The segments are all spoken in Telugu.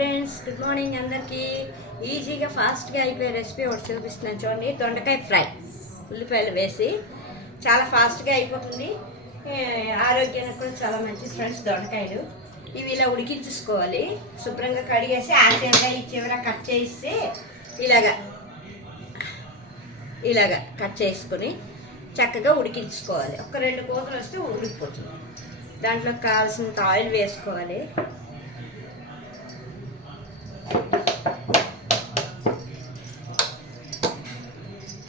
ఫ్రెండ్స్, గుడ్ మార్నింగ్ అందరికీ. ఈజీగా ఫాస్ట్గా అయిపోయే రెసిపీ ఒకటి చూపిస్తున్నాను చూడండి. దొండకాయ ఫ్రై ఉల్లిపాయలు వేసి చాలా ఫాస్ట్గా అయిపోతుంది. ఆరోగ్యానికి కూడా చాలా మంచిది ఫ్రెండ్స్. దొండకాయలు ఇవి ఇలా ఉడికించుకోవాలి. శుభ్రంగా కడిగేసి ఆశయంగా ఈ చివర కట్ చేస్తే ఇలాగా కట్ చేసుకొని చక్కగా ఉడికించుకోవాలి. ఒక 2 కోతలు వస్తే ఉడికిపోతుంది. దాంట్లో కావాల్సినంత ఆయిల్ వేసుకోవాలి.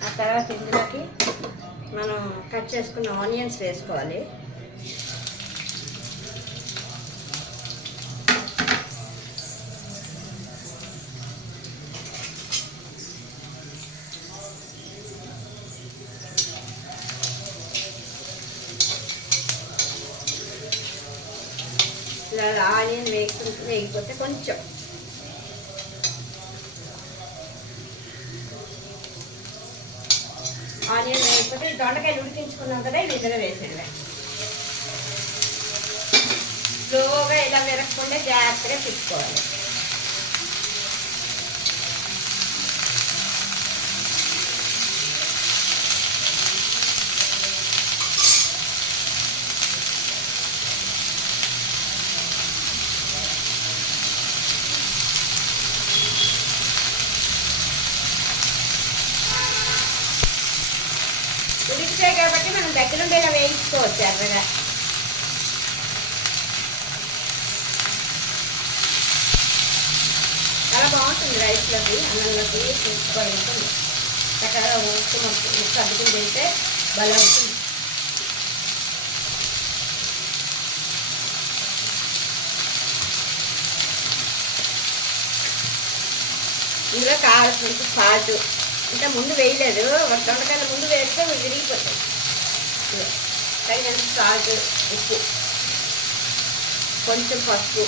ఆ తర్వాత ఇందులోకి మనం కట్ చేసుకున్న ఆనియన్స్ వేసుకోవాలి. ఇలా ఆనియన్ వేగిపోతే కొంచెం ఆనియన్ వేయకపోతే దొండకాయలు ఉడికించుకున్నాం కదా, ఇది ఇందులో వేసేది. స్లోగా ఇలా విరగకుండా జాగ్రత్తగా తిప్పుకోవాలి. ఉడికితాయి కాబట్టి మనం దగ్గరుండి ఇలా వేయించుకోవచ్చు ఎర్రగా. చాలా బాగుంటుంది రైస్లోకి, అన్నంలోకి సూపర్ ఉంటుంది. చక్కగా ఉప్పు అద్దుకుని తింటే భలే ఉంటుంది. ఇందులో కావాల్సినంత సాల్ట్, ఇంకా ముందు వేయలేదు, దొండకాయలు ముందు వేస్తే విరిగిపోతాయి. తగినంత సాల్ట్, ఉప్పు, కొంచెం పసుపు,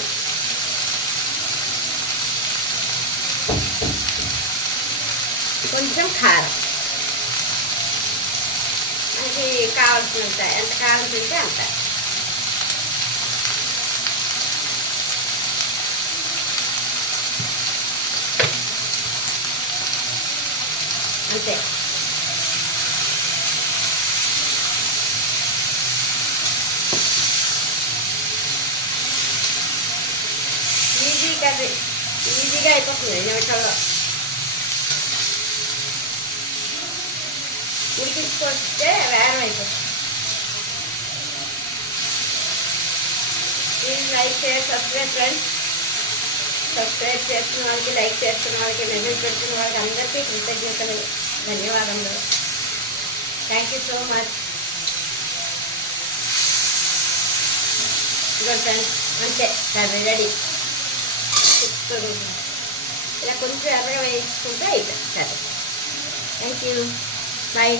కొంచెం కారం, మనకి కావాల్సినంత, ఎంత కారం తింటే అంత. అంతే. ఈజీగా అయిపోతుంది నిమిషంలో. ఉడికించుకొస్తే వేరం అయిపోతుంది. Please like share subscribe friends. Subscribe చేస్తున్న వాళ్ళకి, లైక్ చేస్తున్న వాళ్ళకి, మెసేజ్ పెడుతున్న వాళ్ళకి అందరికీ కృతజ్ఞతలు, ధన్యవాదములు. Thank you so much. ఇదిగో ఫ్రెండ్స్, అంతే, కర్రీ రెడీ. ఇలా కొంచెం ఎర్రగా వేయించుకుంటే అయిపోయింది కర్రీ. Thank you. బాయ్.